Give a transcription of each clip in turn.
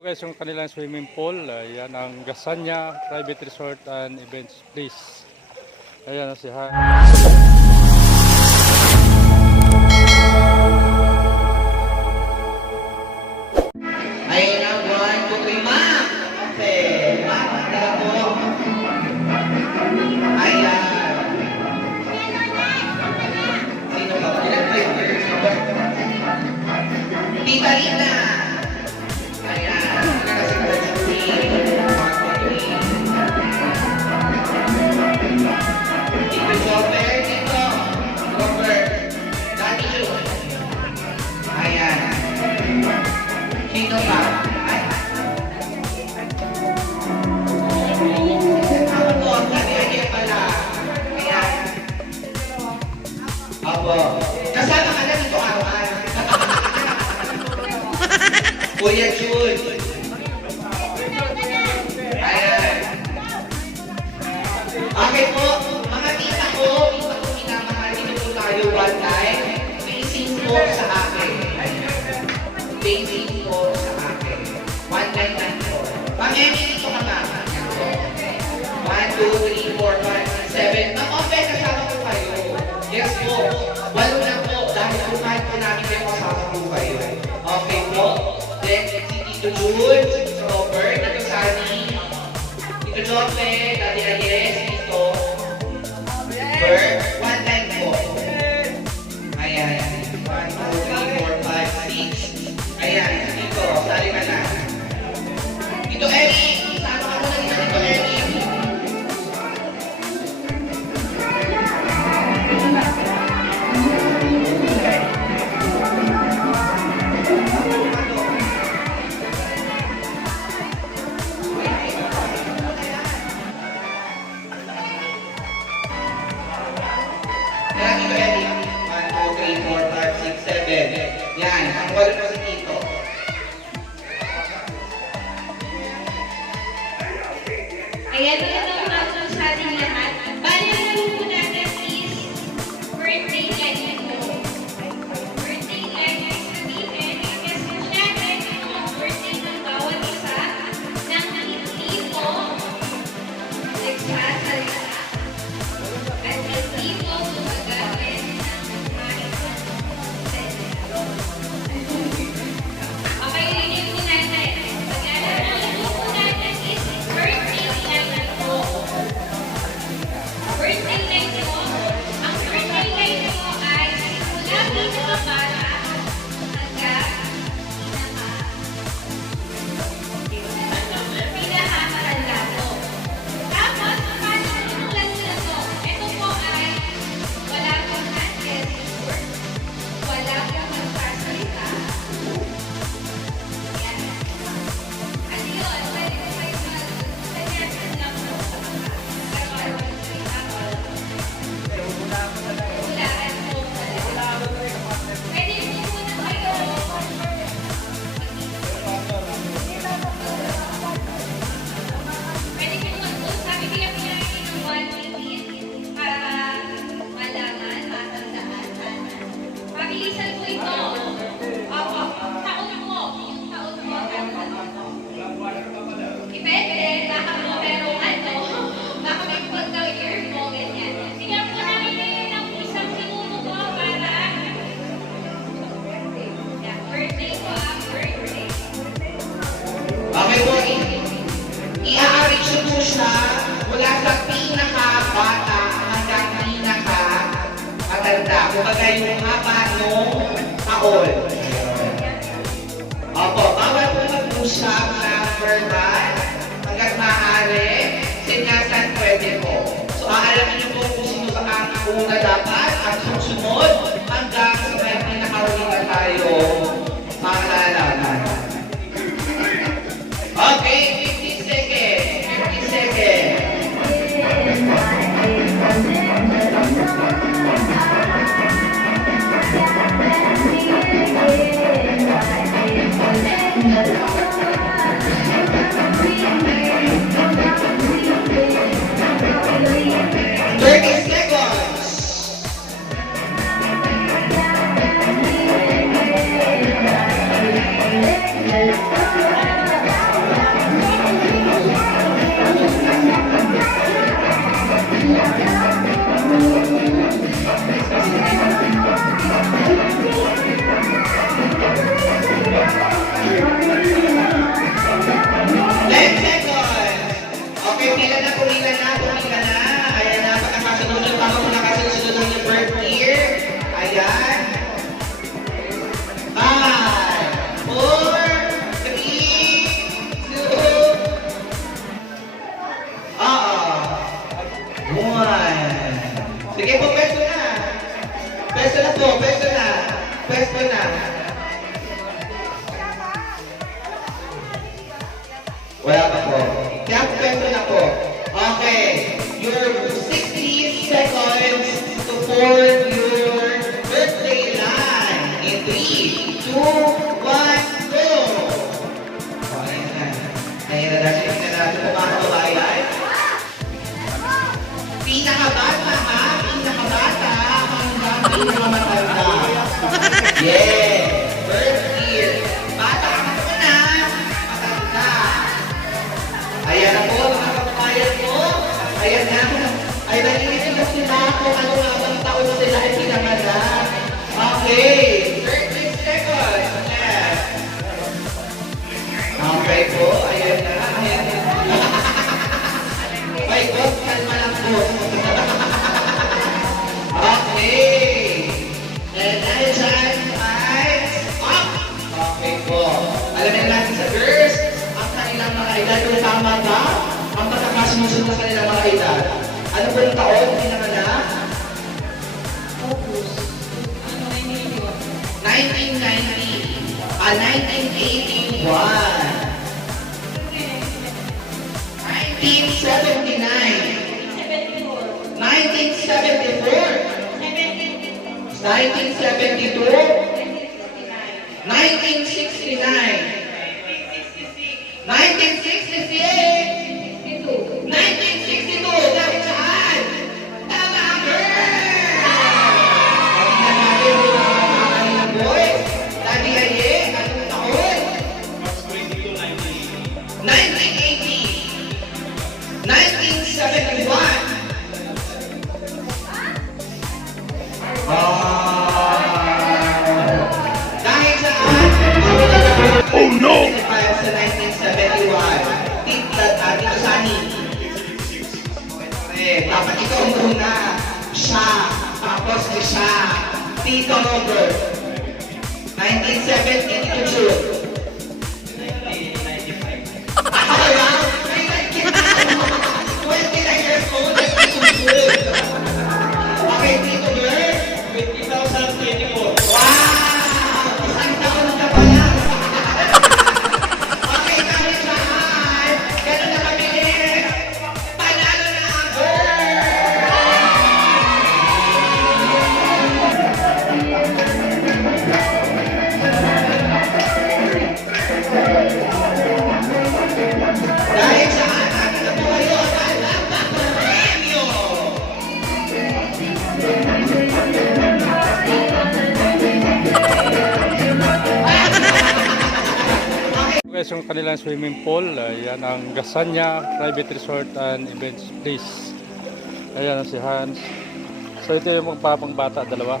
guys, yung kanilang swimming pool, ayan ang Gasanya Private Resort and Events Place. Ayan si Han. Ayan na baby ko sa akin. One, nine, nine, four. Ma'am Emmy, dito ka ma'am. One, two, three, four, five, seven. Ma'am Ope, kasama ko kayo. Yes po. Walo na po dahil kumain po namin kayo kasama ko kayo. Okay po. Then, si Tito Jules, Robert, Nagasani, Tito Jope, приєднуємося. unang dapat at susunod hanggang sa may nakarunod na tayo. Wala pa po. Kaya pwede na po. Okay. Your 60 seconds to form your birthday line. In 3, 2, 1, go! Okay na. Ayan na natin. Kung mga kababayan. Pinakabata kung ano nga bang taon sila ay pinanganak. Okay. 30 seconds. Yes. Okay po. Ah, 1981. 1979. 1974. 1972. 1969. 1968. No! Sa 1971. Tito, ah, Tito Sani. Eh, dapat ikaw muna. Siya. Tapos siya. Tito Robert. 1970 kanilang swimming pool, ayan ang Gasanya Private Resort and Events Place. Ayan si Hans. So ito yung magpapang bata, dalawa.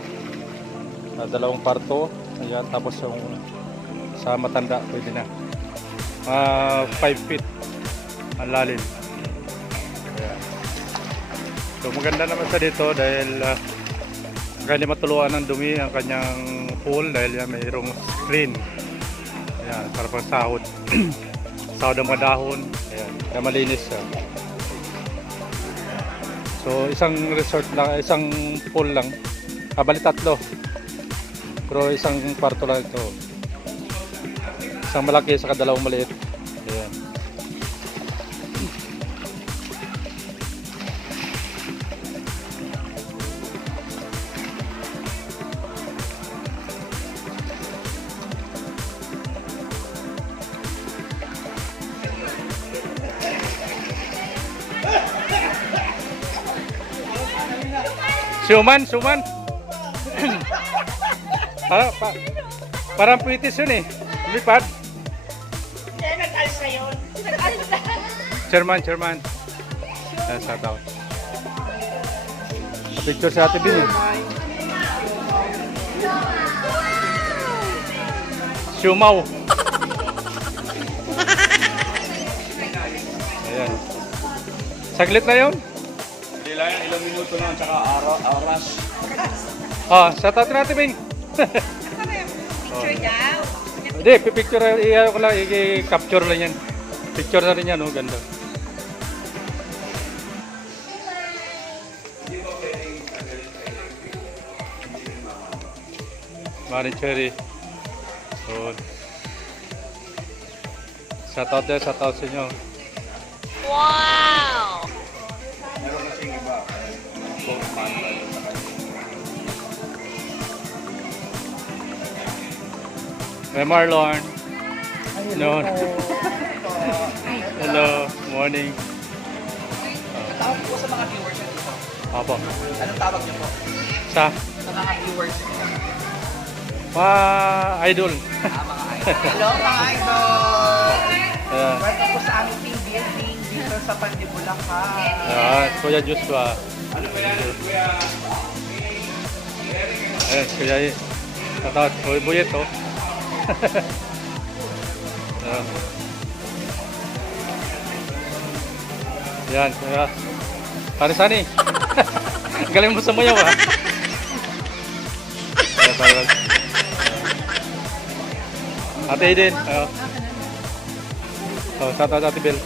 Ah, dalawang parto. Ayan, tapos yung sa matanda, pwede na. Ah, 5 feet ang lalim. Ayan. So maganda naman sa dito dahil uh, hindi matuluan ng dumi ang kanyang pool dahil yan mayroong screen. Ayan, para pang sahod. sahod ng mga dahon. Ayan, kaya malinis siya. So, isang resort lang, isang pool lang. Ah, tatlo. Pero isang kwarto lang ito. Isang malaki sa dalawang maliit. Suman, suman. Para, pa, parang puitis yun eh. Lumipad. Chairman, chairman. Ayan, sa tao. Picture sa atin din eh. Siumaw. Ayan. Saglit na yun. Hindi lang yan, ilang minuto lang, tsaka ara, oras. Ah, sa tatin natin, Bing. Picture daw. Hindi, pipicture, i-ano ko lang, i-capture lang yan. Picture na rin yan, oh, ganda. Mari Cherry. So, Shoutout din, shoutout sa inyo. Meron kasing iba. Soul manual. Hey Marlon. Hello. Hello. Morning. Tawag po sa mga viewers nyo dito. Apo. Anong tawag nyo po? Sa Sa mga viewers nyo. mga idol. Ah, mga idol. Hello mga idol! Ayan. Welcome po sa aming team building dito sa Pandibulacan. Ayan. Kuya Joshua. Ano ba yan? Kuya? Ayan. Kuya Y. Shoutout. Kuya Buyet oh. Ayan. Yan, kuya. Pare Sani. Galing mo sa mayaw ah. Ayan, pare. Ate Aiden. Ayan. Oh, shoutout Ate Bel.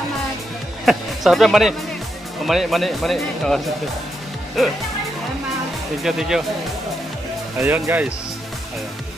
Sarap yan, mani. Oh, mani, mani, mani. Oh, thank you, thank you. Ayun guys. Ayun.